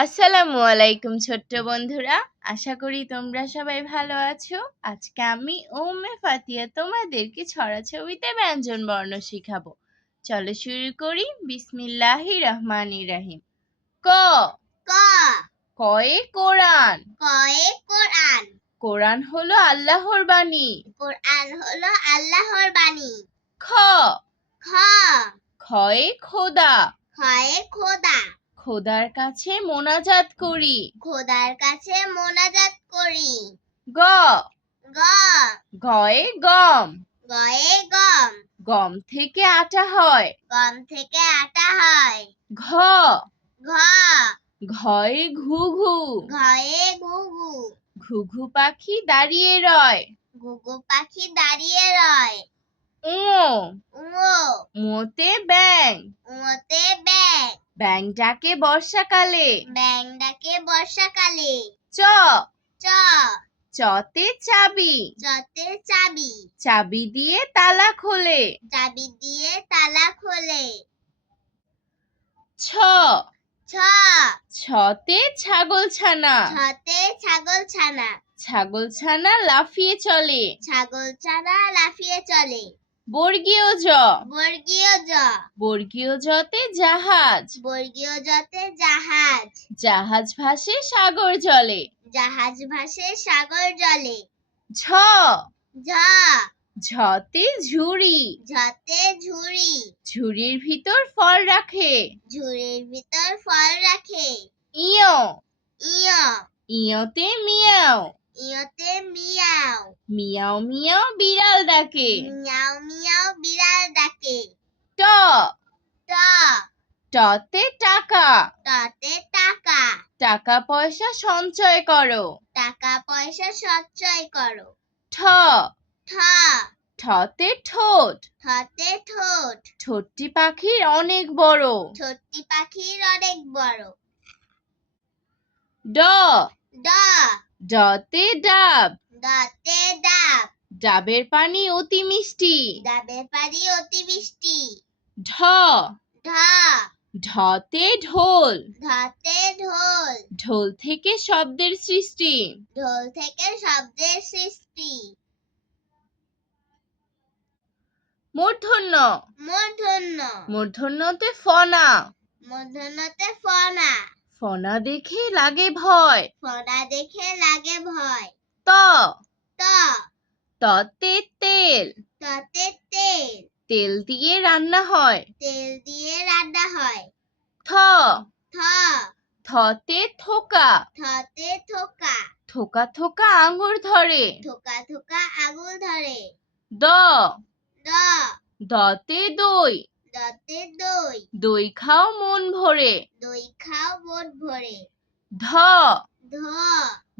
আসসালামু আলাইকুম ছোট্ট বন্ধুরা, আশা করি তোমরা সবাই ভালো আছো। আজকে আমি উম্মে ফাতিয়া তোমাদেরকে ছড়াছবিতে ব্যঞ্জন বর্ণ শিখাবো। চলো শুরু করি। বিসমিল্লাহির রহমানির রহিম। ক ক কয়ে কোরআন। কয়ে কোরআন। কোরআন হলো আল্লাহর বাণী। কোরআন হলো আল্লাহর বাণী। খ খ খয়ে খোদা। খয়ে খোদা। খোদার কাছে মোনাজাত করি। খোদার কাছে মোনাজাত করি। গ গ গয়ে গম। গয়ে গম। গম থেকে আটা হয়। গম থেকে আটা হয়। ঘ ঘ ঘয়ে ঘুঘু। ঘয়ে ঘুঘু। ঘুঘু পাখি দাঁড়িয়ে রয়। ঘুঘু পাখি দাঁড়িয়ে রয়। উঁ উঁ উঁতে ব্যাং। উঁতে ব্যাং। ব্যাং ডাকে বর্ষাকালে। ব্যাং ডাকে বর্ষাকালে। চ চ চতে চাবি। চতে চাবি। চাবি দিয়ে তালা খোলে। চাবি দিয়ে তালা খোলে। ছ ছ ছতে ছাগলছানা। ছতে ছাগলছানা। ছাগলছানা লাফিয়ে চলে। ছাগলছানা লাফিয়ে চলে। বর্গীয় জ। বর্গীয় জ। বর্গীয় জতে জাহাজ। বর্গীয় জতে জাহাজ। জাহাজ ভাসে সাগর জলে। জাহাজ ভাসে সাগর জলে। ঝ ঝ ঝতে ঝুড়ি। ঝতে ঝুড়ি। ঝুড়ির ভিতর ফল রাখে। ঝুড়ির ভিতর ফল রাখে। ইয় ইয় ইয়তে মিয়াও। ইয়তে মিয়াও। মিয়াও মিয়াও বিড়াল ডাকে। মিয়াও মিয়াও বিড়াল ডাকে। ট ট টতে টাকা। টতে টাকা। টাকা পয়সা সঞ্চয় করো। টাকা পয়সা সঞ্চয় করো। ঠ ঠ ঠতে ঠোঁট। ঠতে ঠোঁট। ঠোঁটটি পাখির অনেক বড়। ঠোঁটটি পাখির অনেক বড়। ড ড ডতে ডাব। ডতে ডাব। ডাবের পানি অতি মিষ্টি। ডাবের পানি অতি মিষ্টি। ঢ ঢ ঢতে ঢোল। ঢতে ঢোল। ঢোল থেকে শব্দের সৃষ্টি। ঢোল থেকে শব্দের সৃষ্টি। মূর্ধন্য মূর্ধন্য। মূর্ধন্যতে ফনা। মূর্ধন্যতে ফনা। ফনা দেখে লাগে ভয়। ফনা দেখে লাগে ভয়। ত ত ততে তেল। ততে তেল। তেল দিয়ে রান্না হয়। তেল দিয়ে রান্না হয়। থ থ থতে থোকা। থতে থোকা। থোকা থোকা আঙুর ধরে। থোকা থোকা আঙুল ধরে। দ দ দতে দই। দতে দই। দই খাও মন ভরে। দই খাও মন ভরে। ধ ধ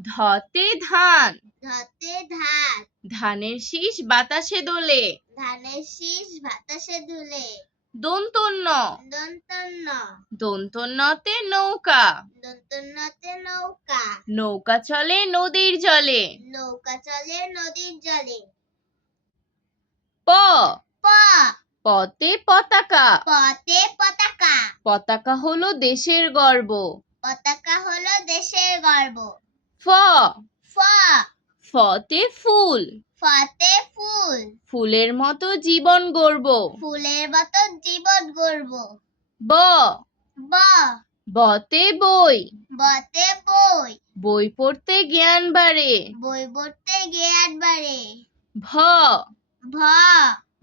ধতে ধান। ধতে ধান। ধানের শীষ বাতাসে দোলে। ধানের শীষ বাতাসে দুলে। দন্তন্য দন্তন্য। দন্তন্যতে নৌকা। দন্তন্যতে নৌকা। নৌকা চলে নদীর জলে। নৌকা চলে নদীর জলে। প প পতে পতাকা। পতে পতাকা। পতাকা হলো দেশের গর্ব। পতাকা হলো দেশের গর্ব। ফ ফ ফতে ফুল। ফতে ফুল। ফুলের মতো জীবন গড়ব। ফুলের মতো জীবন গড়ব। ব ব বতে বই। বতে বই। বই পড়তে জ্ঞান বাড়ে। বই পড়তে জ্ঞান বাড়ে। ভ ভ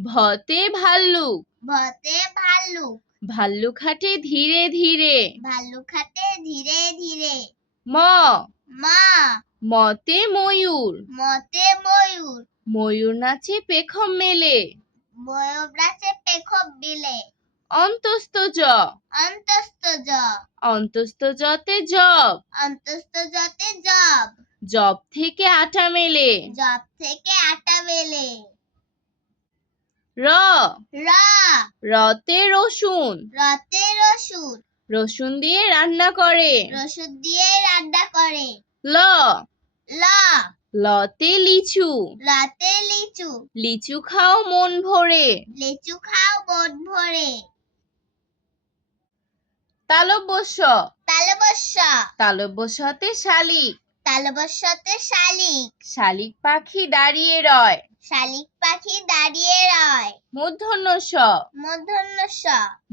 ভতে ভাল্লুক। ভতে ভাল্লুক। ভাল্লুক হাঁটে ধীরে ধীরে। ভাল্লুক হাঁটে ধীরে ধীরে। ম মা মতে ময়ূর। মতে ময়ূর। ময়ূর নাচে পেখম মেলে। ময়ূর নাচে পেখম বিলে। অন্তস্থ জ অন্তস্থ জ। অন্তস্থ জতে জব। অন্তস্থ জতে জব। জব থেকে আটা মেলে। জব থেকে আটা মেলে। র র রতে রসুন। রতে রসুন। রসুন দিয়ে রান্না করে। রসুন দিয়ে রান্না করে। ল ল লতে লিচু। লতে লিচু। লিচু খাও মন ভরে। লিচু খাও মন ভরে। তালব্যস্য তালবস্য তালব্যস্যতে শালিক তালবস্যতে শালিক শালিক পাখি দাঁড়িয়ে রয় শালিক পাখি দাঁড়িয়ে রয় মূর্ধন্যস্য মূর্ধন্যস্য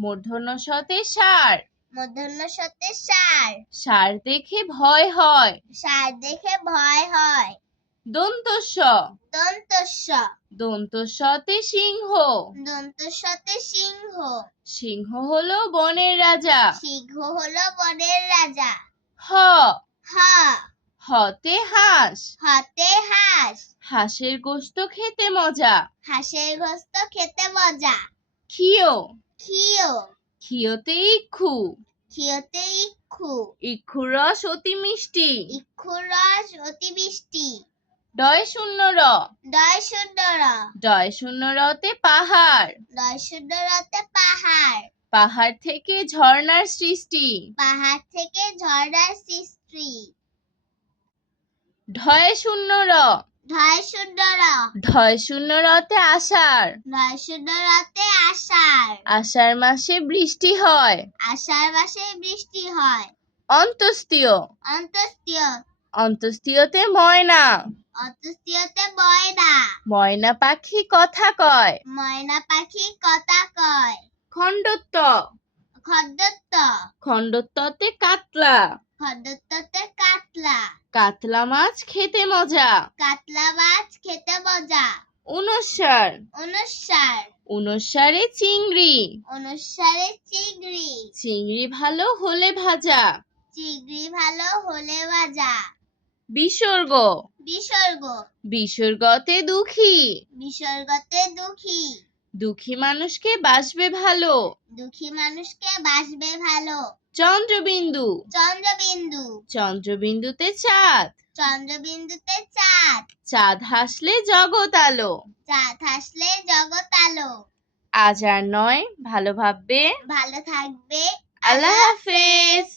মূর্ধন্যস্যতে ষাঁড় মূর্ধন্যস্যতে ষাঁড় ষাঁড় দেখে ভয় হয় ষাঁড় দেখে ভয় হয় দন্তস্য দন্তস্য দন্তস্যতে সিংহ দন্তস্যতে সিংহ সিংহ হলো বনের রাজা সিংহ হলো বনের রাজা হ হ হতে হাঁস হতে হাঁস হাঁসের গোশত খেতে মজা হাঁসের গোশত খেতে মজা ক্ষিয় ক্ষিয় ক্ষিয়তে ইক্ষু ক্ষিয়তে ইক্ষু ইক্ষুর রস অতি মিষ্টি ইক্ষুর রস অতি মিষ্টি ডয় শূন্য র দয় শূন্য র ডয় শূন্য রতে পাহাড় দয় শূন্য রতে পাহাড় পাহাড় থেকে ঝর্ণার সৃষ্টি পাহাড় থেকে ঝর্ণার সৃষ্টি ঢয় শূন্য র ঢয় শূন্য র ঢয় শূন্য রতে আষাঢ় ঢয় শূন্য রতে আষাঢ় আষাঢ় মাসে বৃষ্টি হয় আষাঢ় মাসে বৃষ্টি হয় অন্তস্তীয় অন্তস্তীয় অন্তস্তীয়তে ময়না অন্তস্তীয়তে ময়না ময়না পাখি কথা কয় ময়না পাখি কথা কয় খণ্ডত্ব খদ্দত্ত খণ্ডত্বতে কাতলা খদ্দত্ততে কাতলা কাতলা মাছ খেতে মজা কাতলা মাছ খেতে মজা অনুস্বার অনুস্বার অনুস্বারে চিংড়ি অনুস্বারে চিংড়ি চিংড়ি ভালো হলে ভাজা চিংড়ি ভালো হলে ভাজা বিসর্গ বিসর্গ বিসর্গতে দুঃখী বিসর্গতে দুঃখী দুঃখী মানুষকে বাসবে ভালো দুঃখী মানুষকে বাসবে ভালো চন্দ্রবিন্দু চন্দ্রবিন্দু চন্দ্রবিন্দুতে চাঁদ চন্দ্রবিন্দুতে চাঁদ চাঁদ হাসলে জগৎ আলো চাঁদ হাসলে জগৎ আলো আজ আর নয় ভালো ভাববে ভালো থাকবে আল্লাহ হাফেজ।